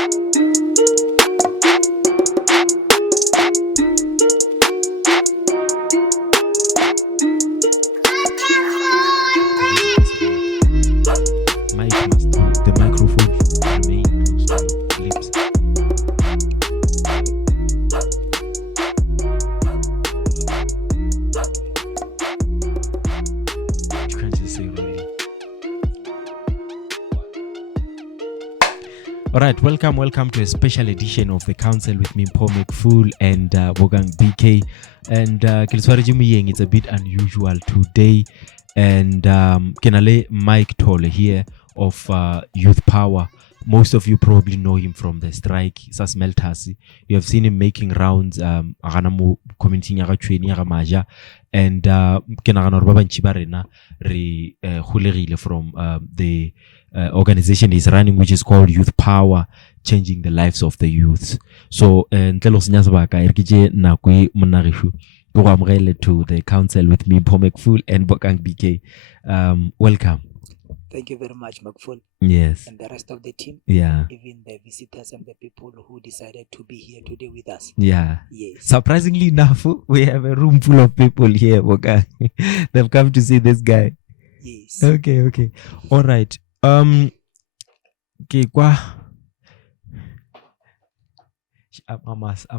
The microphone should remain close to your lips. You can't just say really. All right, welcome to a special edition of the Counsel with me, Paul McFool and Bogang BK. And it's a bit unusual today. And Kenale Mike Tolle here of Youth Power. Most of you probably know him from the strike. Sasmeltasi. You have seen him making rounds. Community maja and Kenagana Baba Chibarena from the organization he's running, which is called Youth Power, changing the lives of the youths. So Ntelos Nyazbaka Erkije Nakwi Munarishu. To the Counsel with me, Paul McFool and Bokang BK. Welcome. Thank you very much, McFool. Yes. And the rest of the team. Yeah. Even the visitors and the people who decided to be here today with us. Yeah. Yes. Surprisingly enough, we have a room full of people here, Bokang. They've come to see this guy. Yes. Okay. All right. I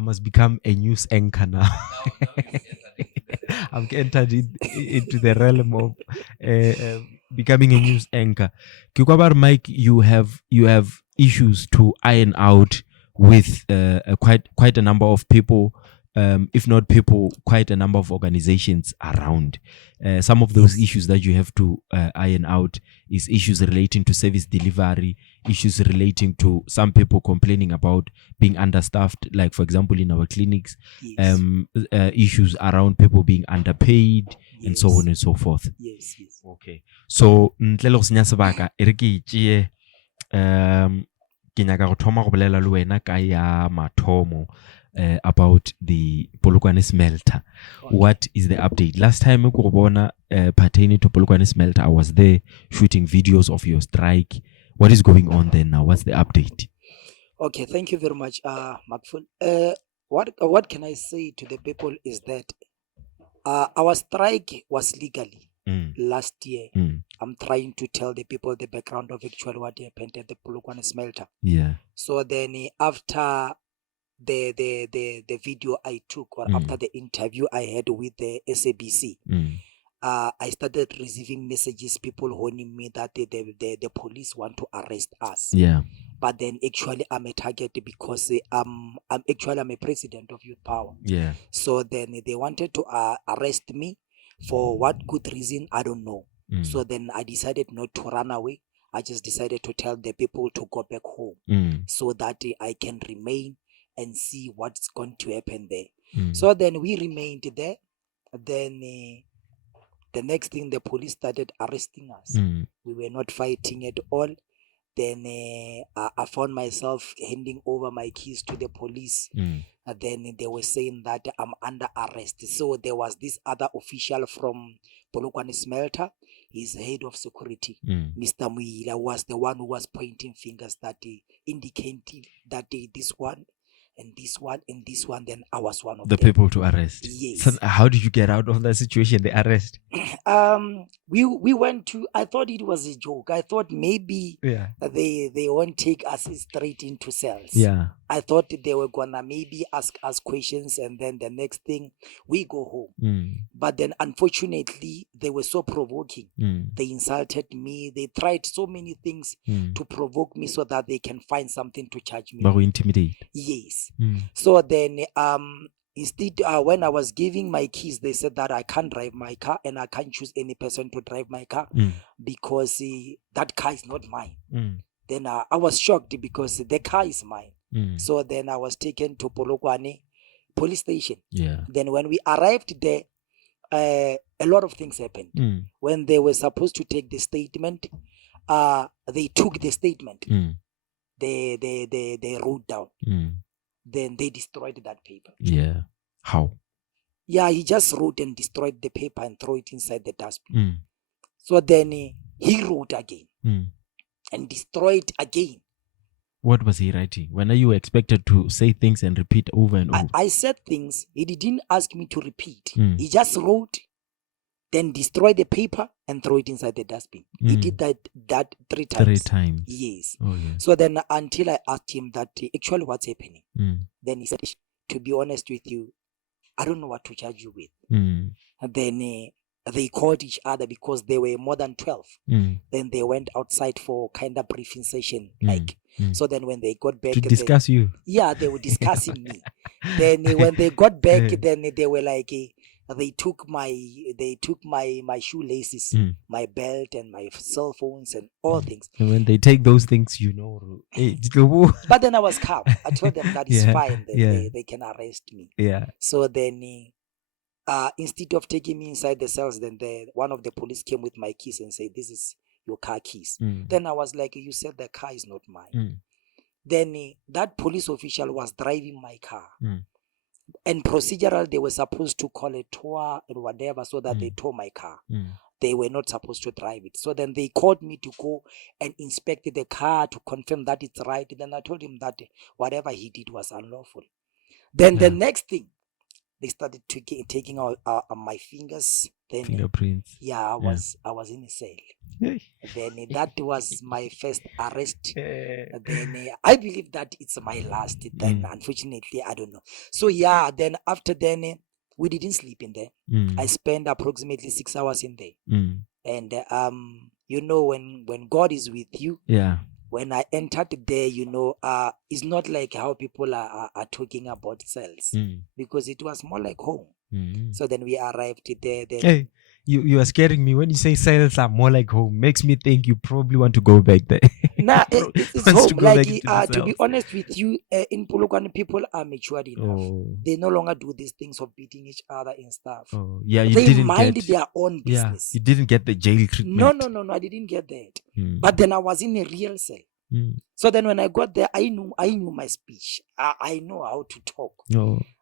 must become a news anchor now. I've entered into the realm of becoming a news anchor. Kikobar Mike, you have issues to iron out with quite a number of people, if not people, quite a number of organizations around. Some of those issues that you have to iron out is issues relating to service delivery, issues relating to some people complaining about being understaffed, like for example in our clinics, Yes. Issues around people being underpaid, Yes. and so on and so forth. Yes. Okay. So ntlelo senya sebaka ere ke itse ke nyaka go thoma go bolela le wena ka ya mathomo about the Polokwane smelter. Okay. What is the update? Last time ko bona pertaining to Polokwane smelter, I was there shooting videos of your strike. What is going on there now? What's the update? Okay, thank you very much, McFool. What can I say to the people is that our strike was legally last year. I'm trying to tell the people the background of actually what happened at the Polokwane smelter. Yeah. So then after the video I took, or after the interview I had with the SABC, I started receiving messages, people warning me that the police want to arrest us. Yeah. But then actually I'm a target because I'm a president of Youth Power. Yeah. So then they wanted to arrest me for what good reason, I don't know. So then I decided not to run away. I just decided to tell the people to go back home so that I can remain and see what's going to happen there. So then we remained there. Then the next thing, the police started arresting us. We were not fighting at all. Then I found myself handing over my keys to the police. Then they were saying that I'm under arrest. So there was this other official from Polokwane smelter, his head of security, Mr. Muila, was the one who was pointing fingers that indicating that this one and this one and this one. Then I was one of the them. people to arrest. Yes. So how did you get out of that situation, the arrest? We went to, I thought it was a joke. I thought maybe they won't take us straight into cells. Yeah. I thought they were gonna maybe ask us questions and then the next thing we go home. But then unfortunately they were so provoking. They insulted me. They tried so many things to provoke me so that they can find something to charge me. But we intimidate. Yes. So then instead, when I was giving my keys, they said that I can't drive my car and I can't choose any person to drive my car because that car is not mine. Then I was shocked because the car is mine. So then I was taken to Polokwane police station. Yeah. Then when we arrived there, a lot of things happened. When they were supposed to take the statement, they took the statement. They wrote down. Then they destroyed that paper. Yeah. How? Yeah, he just wrote and destroyed the paper and throw it inside the dustbin. So then he wrote again and destroyed again. What was he writing? When are you expected to say things and repeat over and over? I said things. He didn't ask me to repeat. He just wrote, then destroy the paper and throw it inside the dustbin. He did that 3 times. 3 times. Yes. Oh, yeah. So then until I asked him that actually what's happening, then he said, to be honest with you, I don't know what to charge you with. And then they called each other because there were more than 12. Then they went outside for kind of briefing session, like. So then when they got back to discuss you. Yeah, they were discussing me. Then when they got back, then they were like, they took my shoelaces, my belt, and my cell phones and all things. And when they take those things, hey, but then I was calm. I told them that it's fine. They can arrest me. Yeah. So then instead of taking me inside the cells, then one of the police came with my keys and said, this is your car keys. Then I was like, you said the car is not mine. Then that police official was driving my car. And procedural, they were supposed to call a tour and whatever so that they tow my car. They were not supposed to drive it. So then they called me to go and inspect the car to confirm that it's right. Then I told him that whatever he did was unlawful. Then the next thing, they started taking out my fingers. Then fingerprints. I was in a cell. Then that was my first arrest. Then I believe that it's my last. Then unfortunately, I don't know. So then after then we didn't sleep in there. I spent approximately 6 hours in there. And when God is with you, when I entered there, it's not like how people are talking about cells, because it was more like home. So then we arrived there. Then hey, you are scaring me when you say cells are more like home. Makes me think you probably want to go back there. Nah, it's home. Like to be honest with you, in Polokwane, people are matured enough. They no longer do these things of beating each other and stuff. They mind their own business. You didn't get the jail treatment. No, I didn't get that. But then I was in a real cell. So then when I got there, I knew my speech. I know how to talk.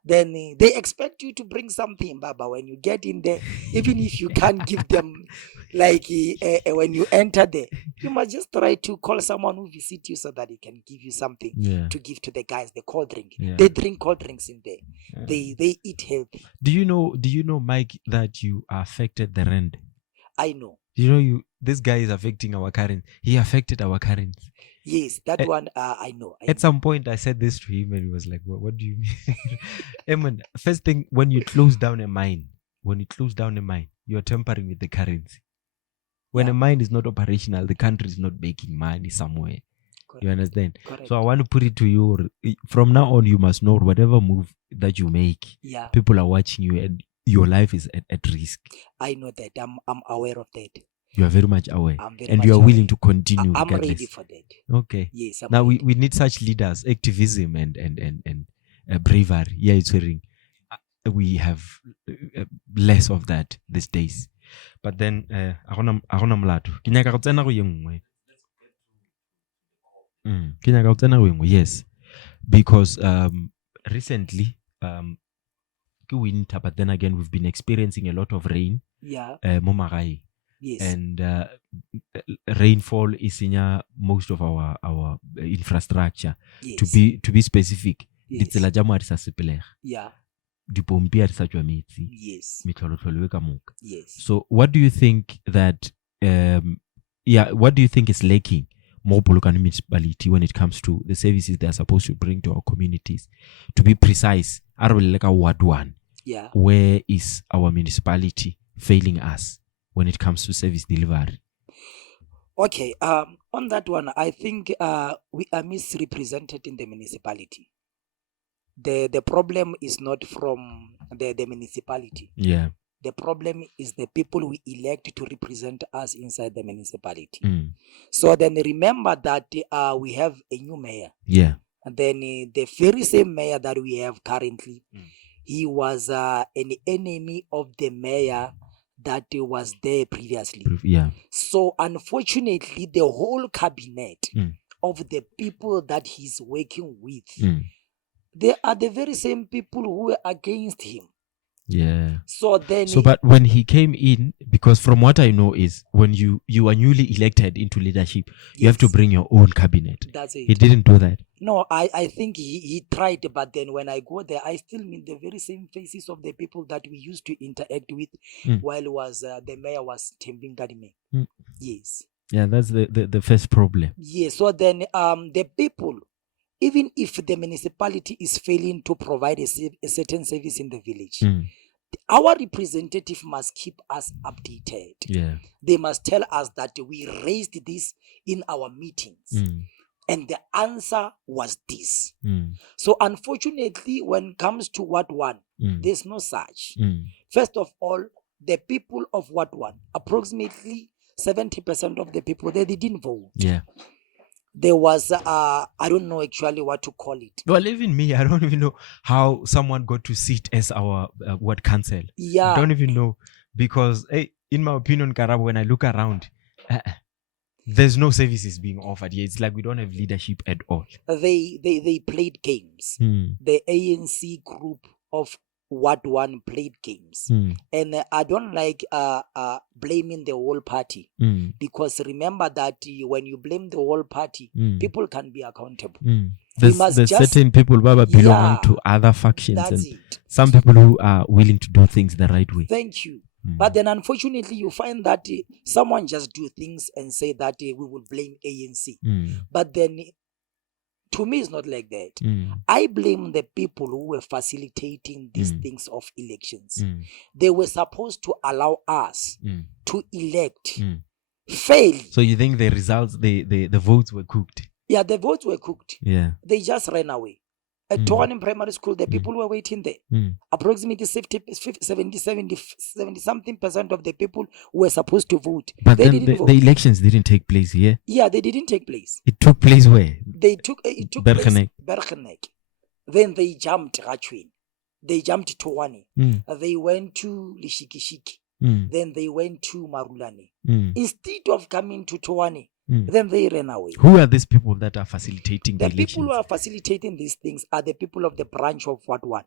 Then they expect you to bring something, Baba. When you get in there, even if you can't give them, like when you enter there, you must just try to call someone who visit you so that he can give you something to give to the guys. The cold drink. They drink cold drinks in there. They eat healthy. Do you know, Mike, that you affected the rand? I know. This guy is affecting our currency. He affected our currency. Yes, that one I know. At some point, I said this to him, and he was like, "What do you mean?" Eman, first thing, when you close down a mine, you are tampering with the currency. When a mine is not operational, the country is not making money somewhere. Correct. You understand? Correct. So I want to put it to you. From now on, you must know whatever move that you make, people are watching you, and your life is at risk. I know that. I'm aware of that. You are very much aware, and you are willing to continue. I'm ready for that. Okay. Yes. Now we need such leaders, activism and bravery. Yeah, it's very. We have less of that these days. But then, yes, because recently, winter, but then again we've been experiencing a lot of rain. Yes. And rainfall is in most of our infrastructure. Yes. To be specific, yes. Yes. Yes. So what do you think that what do you think is lacking more Polokwane municipality when it comes to the services they are supposed to bring to our communities? To be precise, where is our municipality failing us when it comes to service delivery? Okay, on that one, I think we are misrepresented in the municipality. The problem is not from the municipality. Yeah. The problem is the people we elect to represent us inside the municipality. So then remember that we have a new mayor. Yeah. And then the very same mayor that we have currently, he was an enemy of the mayor that was there previously. Yeah. So unfortunately, the whole cabinet of the people that he's working with, they are the very same people who were against him. Yeah. So then, But when he came in, because from what I know is when you are newly elected into leadership, you have to yes, bring your own cabinet. that's He it. didn't do that. No, I think he tried, but then when I go there, I still meet the very same faces of the people that we used to interact with while the mayor was Tembing Kadime. Yes. Yeah, that's the first problem. Yes. So then the people, even if the municipality is failing to provide a certain service in the village, our representative must keep us updated. Yeah. They must tell us that we raised this in our meetings. And the answer was this. So unfortunately, when it comes to Ward 1, there's no such. First of all, the people of Ward 1, approximately 70% of the people there, they didn't vote. Yeah. There was, I don't know actually what to call it. Well, even me, I don't even know how someone got to sit as our ward council. Yeah. I don't even know. Because, in my opinion, Karabo, when I look around, there's no services being offered here. It's like we don't have leadership at all. They played games. The ANC group of Ward 1 played games. And I don't like blaming the whole party. Because remember that when you blame the whole party, people can be accountable. There's certain people who belong to other factions. That's and it. some people who are willing to do things the right way. Thank you. But then unfortunately you find that someone just do things and say that we will blame ANC. But then to me it's not like that. I blame the people who were facilitating these things of elections. They were supposed to allow us to elect fairly. So you think the results, the votes were cooked? Yeah, the votes were cooked. Yeah. They just ran away. At Toan Primary School, the people were waiting there. Approximately 70 something percent of the people were supposed to vote. But they then didn't vote. The elections didn't take place here. Yeah, they didn't take place. It took place where? It took place Bergenek. Then they jumped Rachwin. They jumped to Wani. They went to Lishikishiki. Then they went to Marulani. Instead of coming to Toani, then they ran away. Who are these people that are facilitating the elections? People who are facilitating these things are the people of the branch of Ward 1.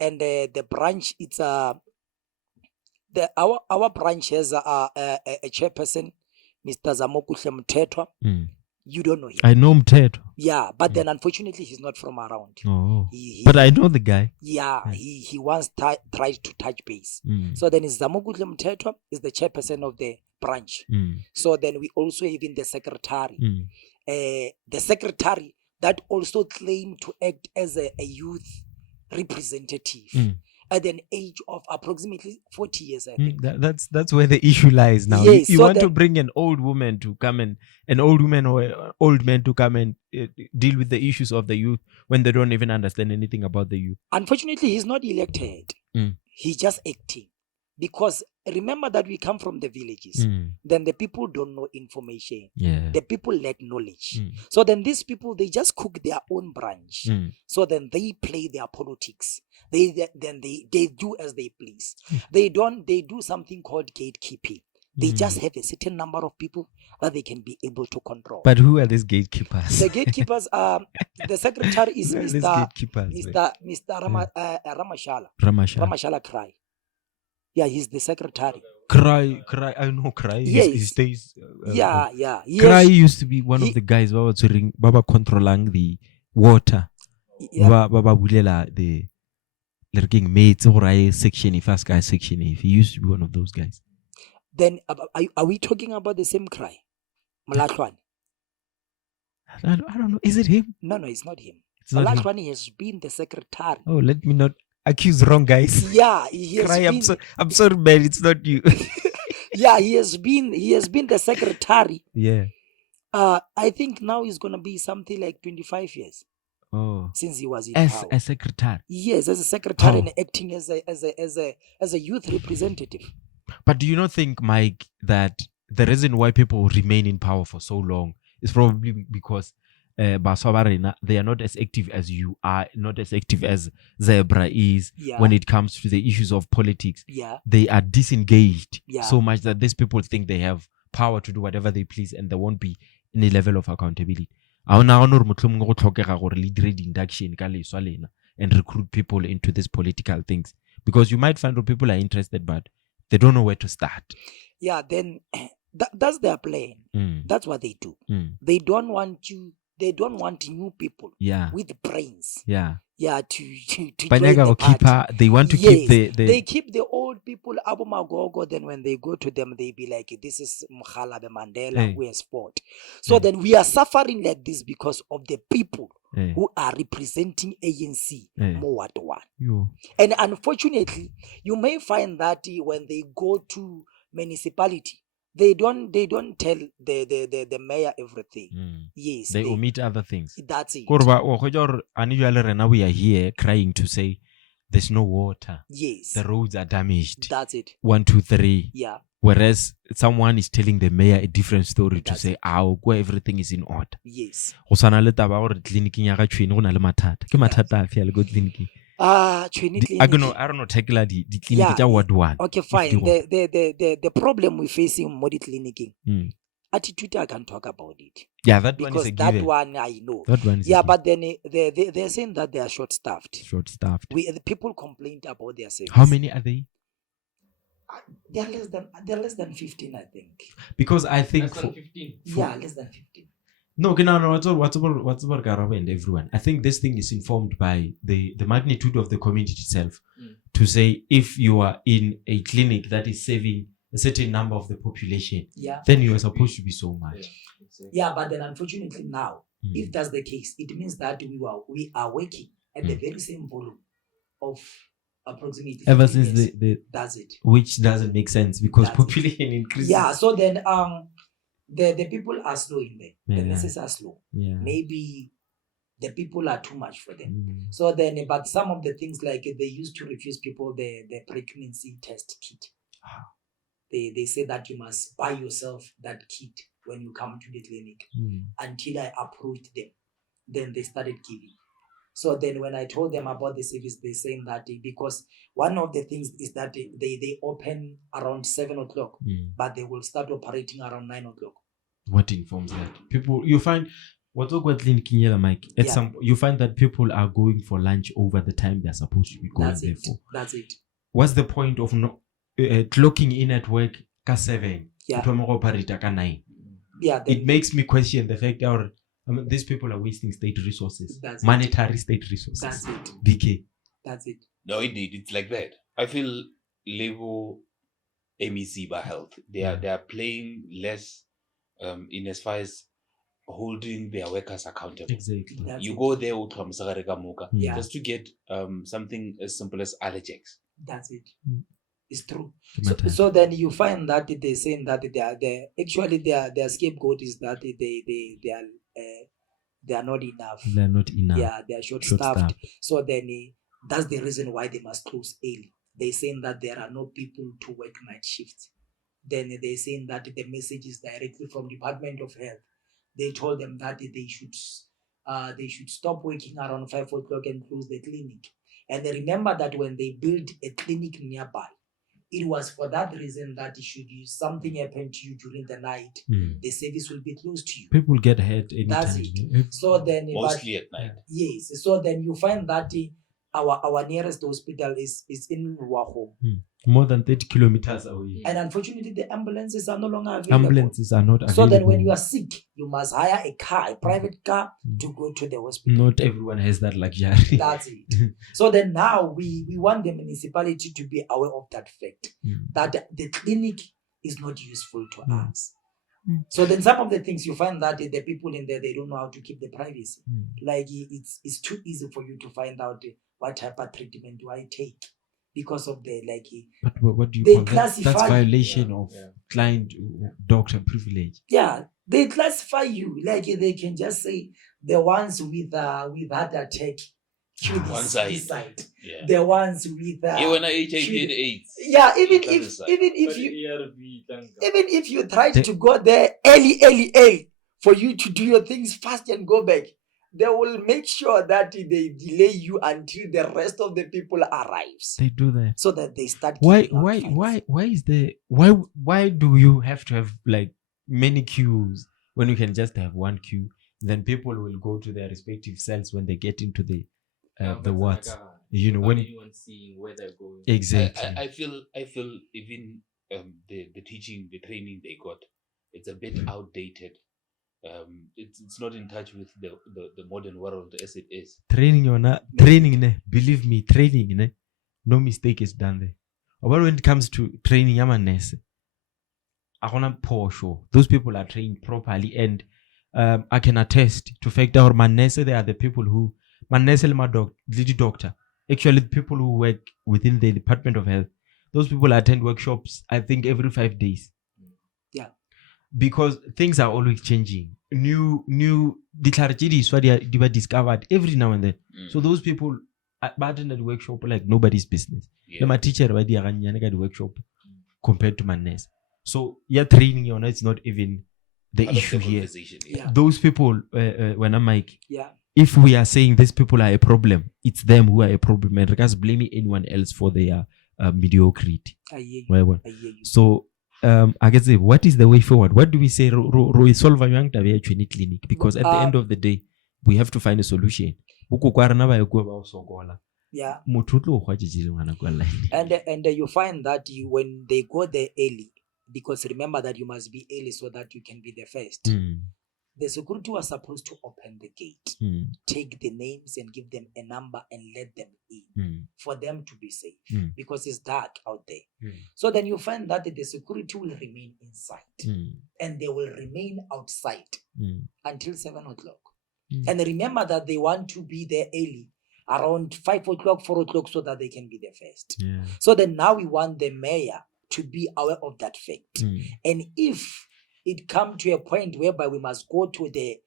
And the branch, it's our branch has a chairperson, Mr. Zamokuhle Mtetwa. You don't know him. I know Mtetwa. Yeah, but then unfortunately he's not from around. Oh. But I know the guy. Yeah, he once tried to touch base. So then Zamokuhle Mtetwa is the chairperson of the branch. So then we also have in the secretary. The secretary that also claimed to act as a youth representative at an age of approximately 40 years, I think. That's where the issue lies now. Yes, you want to bring an old woman to come and an old woman or an old man to come and deal with the issues of the youth when they don't even understand anything about the youth. Unfortunately, he's not elected. He's just acting. Because remember that we come from the villages. Then the people don't know information. Yeah. The people lack knowledge. So then these people, they just cook their own branch. So then they play their politics. They do as they please. They do something called gatekeeping. They just have a certain number of people that they can be able to control. But who are these gatekeepers? The gatekeepers are the secretary is Mr. Ramashala Cry. Yeah, he's the secretary. Cry. I know Cry. Yes. He stays. Yeah. Cry used to be one of the guys Baba controlling the water. Yeah. Baba bulela the lurking mates or section if first guy section if he used to be one of those guys. Then are we talking about the same Cry? Malatlwane? I don't know. Is it him? No, it's not him. Malatlwane has been the secretary. Oh, let me not accuse wrong guys. Yeah, he has Cry, been. I'm sorry, man. It's not you. Yeah, he has been the secretary. Yeah. I think now he's gonna be something like 25 years. Oh. Since he was in as power. a secretary. Yes, as a secretary and acting as a youth representative. But do you not think, Mike, that the reason why people remain in power for so long is probably because they are not as active as you are, not as active as Zebra is when it comes to the issues of politics. Yeah. They are disengaged so much that these people think they have power to do whatever they please and there won't be any level of accountability. And recruit people into these political things Because you might find that people are interested, but they don't know where to start. Yeah, then that's their plan. That's what they do. They don't want new people with brains. Yeah, to join the party. They want to keep they keep the old people Abu Magogo. Then when they go to them, they be like, this is Mkhalabe Mandela who has fought. So then we are suffering like this because of the people who are representing ANC more one. And unfortunately, you may find that when they go to municipality, they don't tell the mayor everything. Yes, they omit other things. That's it. We are here crying to say there's no water. Yes, the roads are damaged. That's it. 1, 2, 3. Yeah. Whereas someone is telling the mayor a different story to say, where everything is in order. Yes. I don't know tackle the clinic ward one. Okay, fine. The problem we face in Modi clinic, attitude, I can talk about it. Yeah, that because one is a that given. one I know. That one is but then they're saying that they are short-staffed. The people complained about their service. How many are they? They're less than 15, I think. Because I think less than 15. Yeah, less than 15. No, what's about Garaba and everyone? I think this thing is informed by the magnitude of the community itself. To say if you are in a clinic that is saving a certain number of the population, then you are supposed to be so much. Yeah, but then unfortunately now, if that's the case, it means that we are working at the very same volume of approximately ever since that's it. Which doesn't make sense because population increases. Yeah, so then the people are slow in there. The nurses are slow. Maybe the people are too much for them. So then, but some of the things like they used to refuse people the pregnancy test kit. They say that you must buy yourself that kit when you come to the clinic. Until I approached them, then they started giving. So then when I told them about the service, they saying that because one of the things is that they open around 7 o'clock, but they will start operating around 9 o'clock. What informs that? People, you find, you find that people are going for lunch over the time they're supposed to be going there for. That's it. What's the point of clocking in at work at 7? At 9? Yeah. It makes me question the fact that these people are wasting state resources, monetary state resources. That's it. BK. That's it. No, indeed, it's like that. I feel Levo MEC by health. They are playing less in as far as holding their workers accountable. Exactly. You go there just to get something as simple as allergics. That's it. It's true. So then you find that they're saying that their scapegoat is that they are not enough. They're not enough. Yeah, they are short-staffed. So then that's the reason why they must close early. They're saying that there are no people to work night shifts. Then they're saying that the message is directly from Department of Health. They told them that they should stop working around 5 o'clock and close the clinic. And they remember that when they built a clinic nearby, it was for that reason that should something happen to you during the night, the service will be close to you. People get hurt anytime. That's it. So then mostly at night. Yes. So then you find that our nearest hospital is in Ruaho. More than 30 kilometers away. And unfortunately, the ambulances are no longer available. Ambulances are not available. So then when you are sick, you must hire a car, a private car, to go to the hospital. Not everyone has that luxury. That's it. So then now we want the municipality to be aware of that fact, that the clinic is not useful to us. So then some of the things you find that the people in there, they don't know how to keep the privacy. Like it's too easy for you to find out what type of treatment do I take. Because of the but what do you call that? That's violation of client doctor privilege. Yeah, they classify you like they can just say the ones with heart attack, one side. Yeah. The ones with even HIV and AIDS. Yeah, even if you try to go there early for you to do your things fast and go back, they will make sure that they delay you until the rest of the people arrives. They do that so that they start. Why do you have to have like many queues when you can just have one queue? Then people will go to their respective cells when they get into the wards. You know, when anyone seeing where they're going. Exactly. I feel even the teaching, the training they got, it's a bit outdated. It's not in touch with the modern world as it is. Training, believe me, training, no mistake is done there. But when it comes to training, I'm a nurse. I want to pour sure those people are trained properly, and I can attest to fact our manese, they are the people who manese my doctor. Actually, the people who work within the Department of Health, those people attend workshops, I think, every 5 days. Yeah. Because things are always changing. New declarations were discovered every now and then. So those people at the workshop like nobody's business. Yeah. My teacher at the workshop compared to my nurse. So training, it's not even the Out of issue the here. conversation, Yeah. Those people, when I'm like, Yeah. if we are saying these people are a problem, it's them who are a problem, and regards blaming anyone else for their mediocrity. I hear you. Well, I hear you. so I guess what is the way forward? What do we say? Solve a young clinic, because at the end of the day, we have to find a solution. Yeah. And And you find that when they go there early, because remember that you must be early so that you can be the first. The security was supposed to open the gate, take the names and give them a number and let them in for them to be safe because it's dark out there. So then you find that the security will remain inside and they will remain outside until 7 o'clock. And remember that they want to be there early, around 5 o'clock, 4 o'clock, so that they can be the first. So then now we want the mayor to be aware of that fact. And if it come to a point whereby we must go to the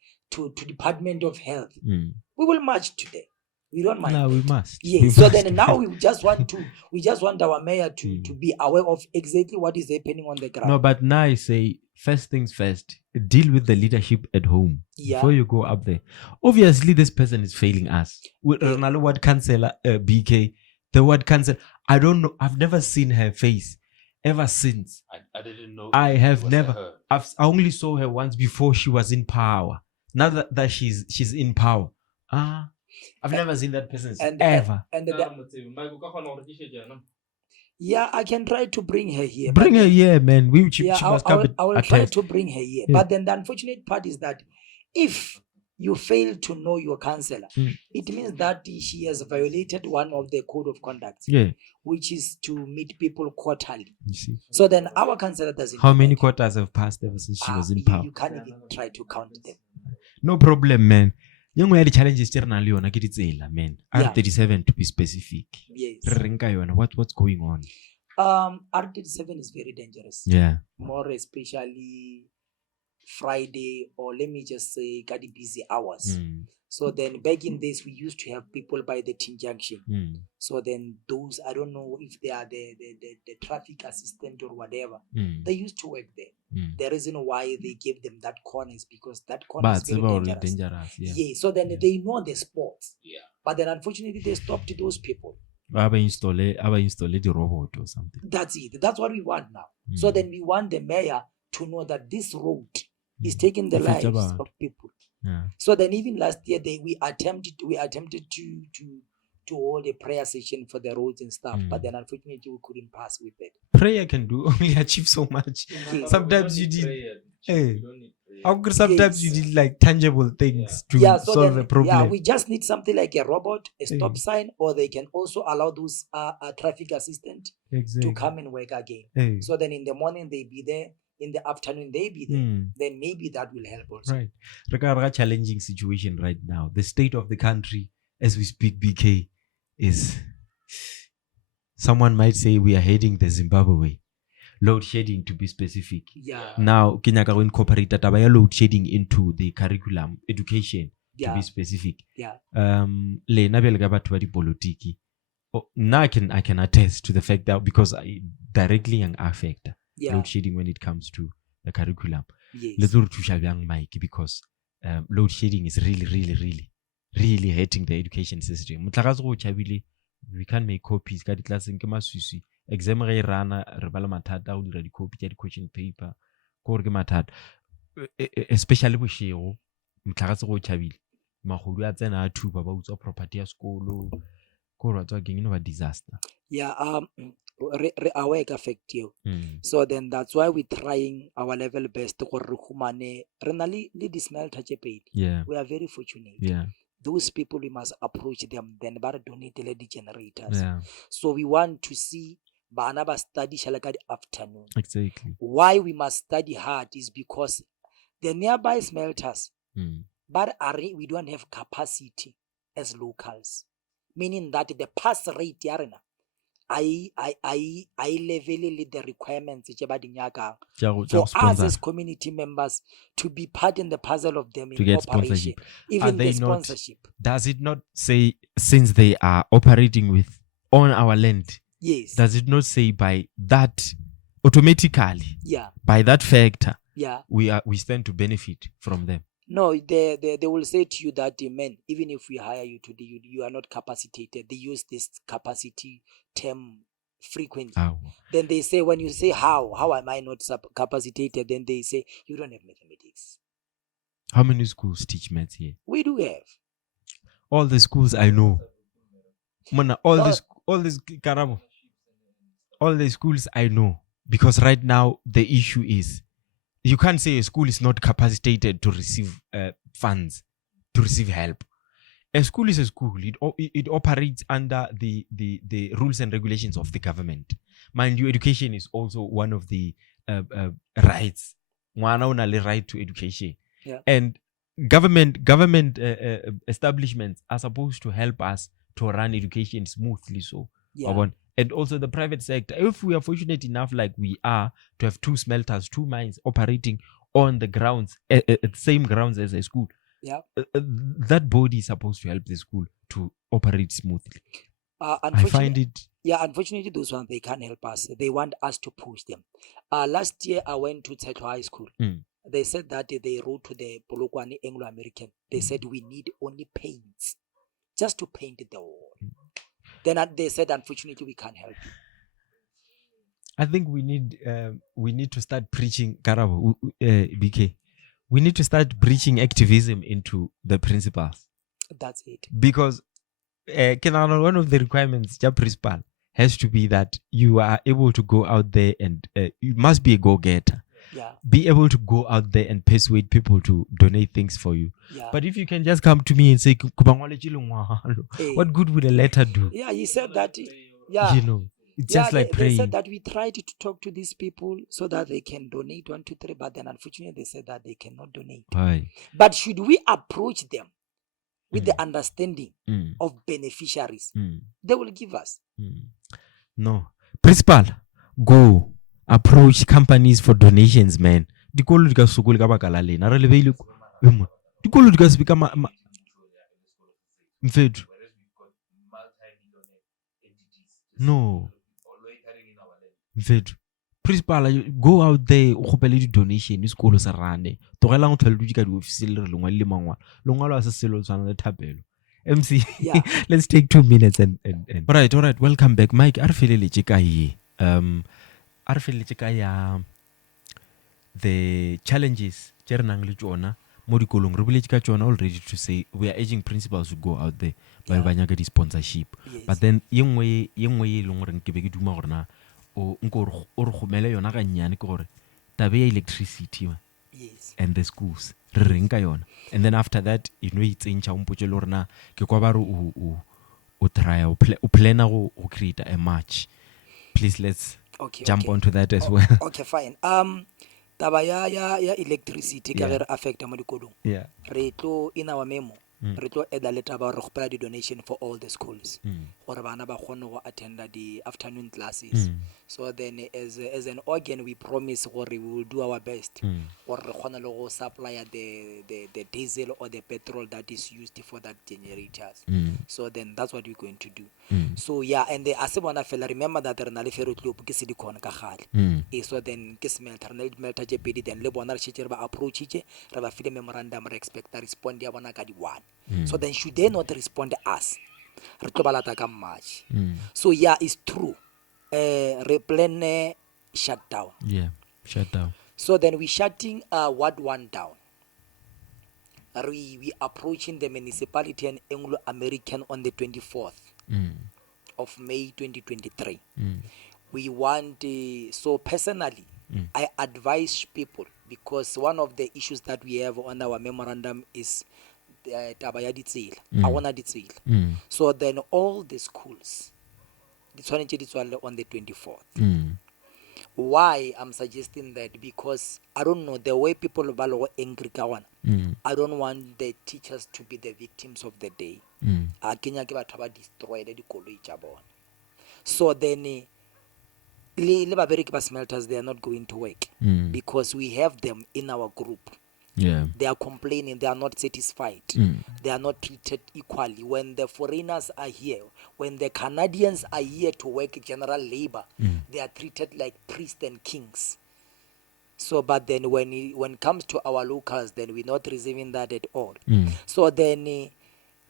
Department of Health, we will march today. We don't mind. No, we must. Yes. We So must. then now we just want our mayor to be aware of exactly what is happening on the ground. No, but now I say first things first. Deal with the leadership at home before you go up there. Obviously, this person is failing us. With Ronaldo, word councillor BK, the word council. I don't know. I've never seen her face ever since. I didn't know. I have it was never. her. I only saw her once before she was in power. Now that she's in power, I've never seen that person ever. Yeah, I can try to bring her here. Bring her here, man. She must come. I will try to bring her here. But then the unfortunate part is that if you fail to know your counselor, it means that she has violated one of the code of conduct, which is to meet people quarterly. You see. So then our counselor doesn't. How many quarters have passed ever since she was in power? You can't even try to count them. No problem, man. Young the challenges man. R37 to be specific. Yes. What's going on? R37 is very dangerous. Yeah. More especially Friday, or let me just say got busy hours. So then back in days we used to have people by the Tin Junction. So then those, I don't know if they are the traffic assistant or whatever, they used to work there. The reason why they gave them that corner is because that corner is very dangerous. Yeah. So then they know the sports. Yeah. But then unfortunately they stopped those people. Install the robot or something. That's it. That's what we want now. So then we want the mayor to know that this road is taking the lives of people. Yeah. So then even last year we attempted to hold a prayer session for the roads and stuff, but then unfortunately we couldn't pass with it. Prayer can only achieve so much. Sometimes you did. Sometimes you did like tangible things to solve a problem. Yeah, we just need something like a robot, a stop sign, or they can also allow those traffic assistant to come and work again. So then in the morning they be there, in the afternoon they be there. Then maybe that will help also. Right. Regarding a challenging situation right now, the state of the country as we speak, BK, is, someone might say we are heading the Zimbabwe. Load shedding, to be specific. Yeah. Now, Kenyaka will incorporate that load shedding into the curriculum, education, to be specific. Yeah. Le nabelga batho ba politiki. Now I can attest to the fact that because I directly affect load shedding when it comes to the curriculum. Yes. Mike, because load shedding is really hurting the education system. We can't make copies. Exam re rana re bala mathata go dira di-copy tsa di-question paper ko gore ke mathata especially bošego motlhagatse go tšhabile magodu a tsena a thuba ba utswa property ya sekolo Koro talking a disaster. Yeah, re aware ka fact eo. So then that's why we're trying our level best to gore re humane re na le di-smelter tse pedi. Yeah. We are very fortunate. Yeah. Those people, we must approach them, then ba re donate the generators. Yeah. So we want to see bana ba study shalaka the afternoon. Exactly. Why we must study hard is because the nearby smelters, but we don't have capacity as locals, meaning that the pass rate yarena I level the requirements for us as community members to be part in the puzzle of them to in get operation, sponsorship. even Are they the sponsorship. Does it not say, since they are operating with on our land? Yes. Does it not say by that automatically? Yeah. By that factor, yeah, we stand to benefit from them. No, they will say to you that, man, even if we hire you today, you are not capacitated. They use this capacity term frequently. Oh. Then they say, when you say how am I not capacitated, then they say you don't have mathematics. How many schools teach maths here? We do have. All the schools I know. All the schools I know. Because right now the issue is, you can't say a school is not capacitated to receive funds, to receive help. A school is a school. It operates under the rules and regulations of the government. Mind you, education is also one of the rights. Mwana right to education. Yeah. And government establishments are supposed to help us to run education smoothly. So, yeah. And also the private sector. If we are fortunate enough, like we are, to have 2 smelters, 2 mines operating on the grounds, same grounds as a school, yeah, that body is supposed to help the school to operate smoothly. I find it. Yeah, unfortunately, those ones, they can't help us. They want us to push them. Last year, I went to Tseto High School. They said that they wrote to the Polokwane Anglo American. They said we need only paints, just to paint the wall. Then they said, unfortunately, we can't help you. I think we need to start preaching, Karabo, BK. We need to start preaching activism into the principals. That's it. Because one of the requirements, the principal, has to be that you are able to go out there and you must be a go-getter. Yeah. Be able to go out there and persuade people to donate things for you. Yeah. But if you can just come to me and say, what good would a letter do? Yeah, he said that. Yeah. You know, it's just like praying. They said that we tried to talk to these people so that they can donate 1, 2, 3, but then unfortunately they said that they cannot donate. Aye. But should we approach them with the understanding of beneficiaries, they will give us. No. Principal, go approach companies for donations, man. Dikolo dika sukuli ka bakala lena. Re lebele dikolo dika speak mfetu. No. Mfetu. Principal, go out there o khopele di donation isikolo sa rane. Togela go tlhola dika di office le re lengwa le mangwa. Lengwa lo sa selo tsana le thapelo. MC, yeah. Let's take 2 minutes and all right. Welcome back, Mike. Arfelele kai. Arfelele kai the challenges jernang le tsona mo dikolong re bile ka tsona already to say we are urging principals to go out there by banyaka di sponsorship. Yes. But then yengwe le ngore ke be ke duma gorena o nko o re khomela yona ga nyane ke gore tabe ya electricity yes. and the schools re reng ka yona. And then after that, you know, it's in chaumpoche lorna ke kwa ba re o try o plana go create a match. Please let's jump onto that as well. Okay, fine. Taba ya electricity ka re affect mo dikolong. Yeah. Re tlo in our memo. Re tlo add a letter about re gopela di donation for all the schools. Gore bana ba kgone go attend the afternoon classes. So then as an organ we promise gore we will do our best. Gore re kgone le go supply the diesel or the petrol that is used for that generators. So then that's what we're going to do. So yeah, and the asebona fela remember that re na le ferro tlo ke se di khona ka gale. So then ke smelter na melter je pedi then le bona re tshetse re ba approach itse re ba file memorandum re expect a respond ya bona ka di 1. So then should they not respond us, re tlo balata ka March. So yeah, it's true. Re plan shutdown. Yeah, shutdown. So then we shutting Ward 1 down. We approaching the municipality and Anglo American on the 24th. of May 2023. We want, so personally, I advise people, because one of the issues that we have on our memorandum is taba ya ditsela, a gona ditsela. So then all the schools, di tshwanetse di tswale on the 24th. Why I'm suggesting that? Because I don't know, the way people ba lego angry ka gona, I don't want the teachers to be the victims of the day. A kenya ke batho ba destroy le dikoloi tša bona. So then le babereki ba smelters, they are not going to work because we have them in our group. They are complaining, they are not satisfied. They are not treated equally. When the foreigners are here, when the Canadians are here to work general labor, they are treated like priests and kings. So, but then when it comes to our locals, then we're not receiving that at all. So then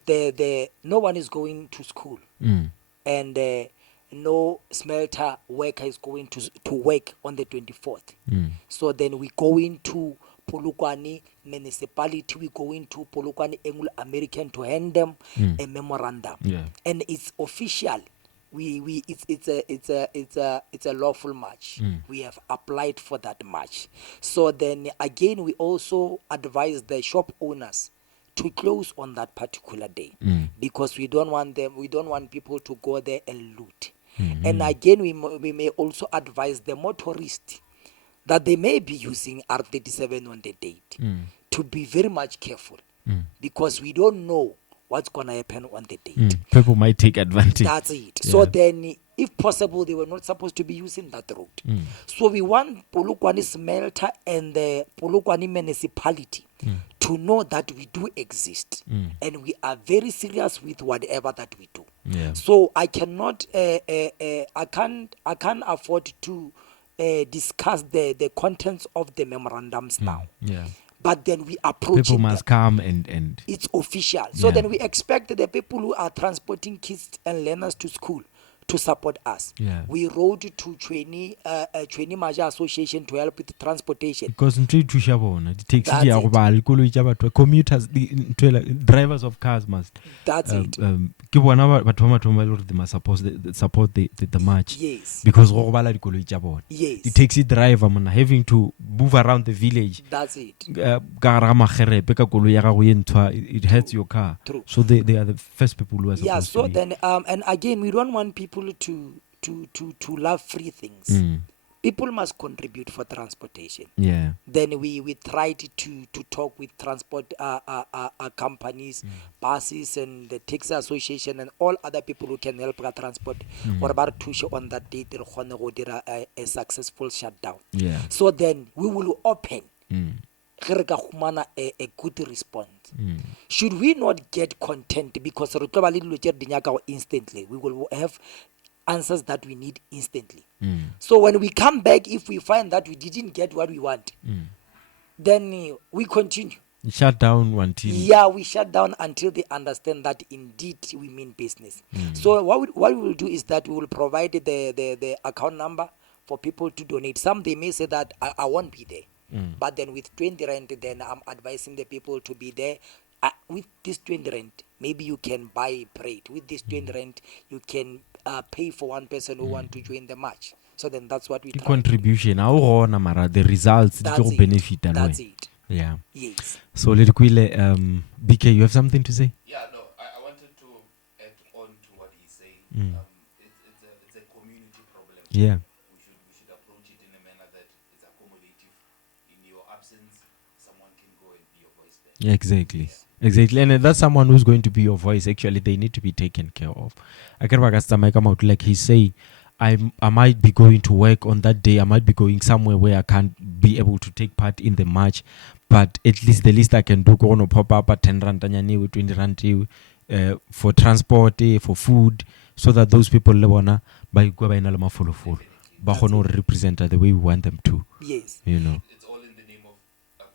the no one is going to school, and no smelter worker is going to work on the 24th. So then we go into Polokwane municipality, we go into Polokwane Anglo American to hand them a memorandum, and it's official. It's a lawful match. We have applied for that match. So then again, we also advise the shop owners to close on that particular day, because we don't want people to go there and loot. And again, we may also advise the motorists that they may be using R37 on the date to be very much careful, because we don't know what's going to happen on the date. People might take advantage. That's it. So then, if possible, they were not supposed to be using that road. So we want Polokwane Smelter and the Polokwane municipality to know that we do exist, and we are very serious with whatever that we do. So I cannot, I can't afford to discuss the contents of the memorandums now. But then we approach people must come and it's official. So then we expect the people who are transporting kids and learners to school to support us. We rode to Chweni Maja Association to help with transportation. Because in trade to Shabona, the taxi commuters, the drivers of cars must. That's it. They must support the march. Yes. Because the taxi driver having to move around the village. That's it. It hurts your car. True. So they are the first people who are supposed to. So be. then and again, we don't want people to love free things. People must contribute for transportation. Then we tried to talk with transport companies, buses, and the taxi association, and all other people who can help our transport. What about to show on that date a successful shutdown? So then we will open. A good response. Should we not get content because instantly, we will have answers that we need instantly. So when we come back, if we find that we didn't get what we want, then we continue. Shut down until we shut down until they understand that indeed we mean business. So what we will do is that we will provide the account number for people to donate. Some they may say that I won't be there. But then with 20 rand, then I'm advising the people to be there. With this 20 rand, maybe you can buy bread. With this 20 rand, you can pay for one person who want to join the march. So then that's what we try. Contribution. The results that's benefit. That's it. Yeah. Yes. So BK, you have something to say? Yeah, no, I wanted to add on to what he's saying. It's a community problem. Yeah. We should approach it in a manner that is accommodative. In your absence, someone can go and be your voice there. Yeah, exactly. Exactly. And that's someone who's going to be your voice. Actually, they need to be taken care of. I can come out like he say, I might be going to work on that day. I might be going somewhere where I can't be able to take part in the march. But at least the least I can do, go on pop up at 10 rand, 20 rand for transport, for food, so that those people represent the way we want them to. Yes. You know. It's all in the name of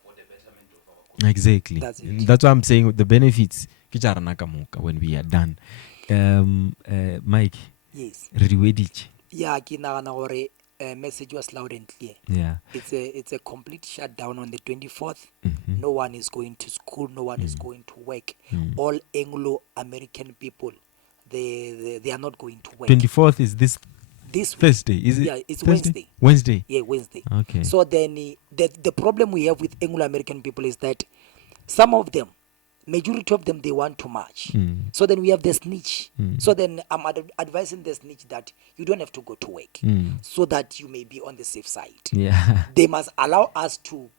for the betterment of our community. Exactly. That's why I'm saying the benefits when we are done. Mike. Yes. Yeah, message was loud and clear. Yeah. It's a complete shutdown on the 24th. No one is going to school. No one is going to work. All Anglo American people they are not going to work. 24th is this This week. Thursday, is it? Yeah, it's Thursday? Wednesday. Wednesday. Yeah, Wednesday. Okay. So then the problem we have with Anglo American people is that some of them, majority of them, they want to march. So then we have the snitch. So then I'm advising the snitch that you don't have to go to work, so that you may be on the safe side. Yeah. They must allow us to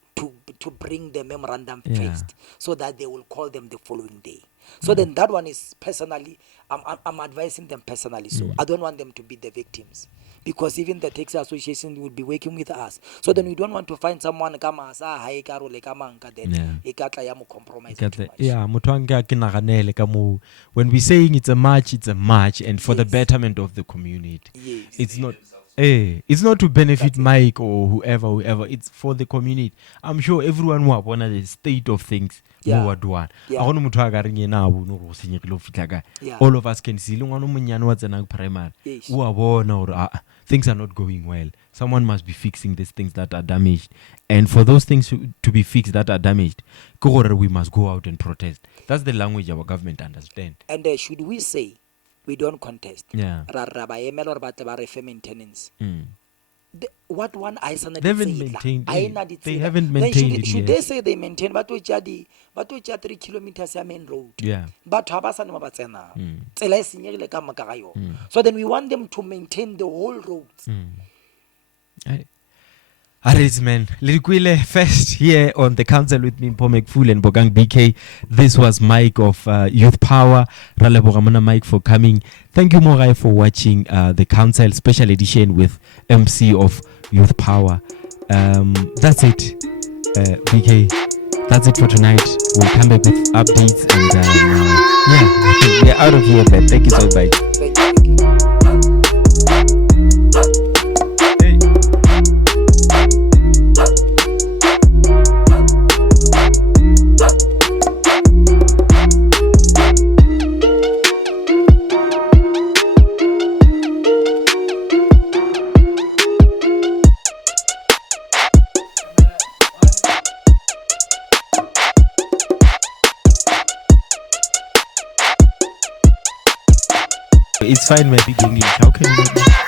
bring the memorandum Yeah. first, so that they will call them the following day. So then that one is personally, I'm advising them personally. So I don't want them to be the victims, because even the taxi association will be working with us. So then we don't want to find someone come as then e ka tla ya mo compromise too much. Yeah, motho a nke a ke naganele ka moo. When we're saying it's a march, and for the Yes. betterment of the community. Yes. It's not it's not to benefit Mike or whoever. It's for the community. I'm sure everyone who have the state of things. Yeah. Mo wa duana. Yeah. A gone motho a ka reng ena a bone gore o senyegile o fitlha kae. Yeah. All of us can see le ngwana o monnyane wa tsenang primary. Yes. O a bona gore things are not going well. Someone must be fixing these things that are damaged. And for those things to be fixed that are damaged, we must go out and protest. That's the language our government understand. And should we say we don't contest? Yeah. Ra ba emela gore ba tle ba re fe maintenance. What one I They haven't maintained it. They haven't Then maintained it should yet. they say they maintain ba to tja 3 kilometers ya main road? Yeah. Batho ha ba sa nna ba tsena. Tsela e senyegile ka maka ga yona. So then we want them to maintain the whole roads. Alright, man. Lilikwile first here on the council with me, Paul McFool and Bogang BK. This was Mike of Youth Power. Ralebogamana Mike for coming. Thank you, Morai, for watching the council special edition with MC of Youth Power. That's it, BK. That's it for tonight. We'll come back with updates and yeah, we're out of here, man. Thank you so much. Thank you. It's fine, my big English. How can you not?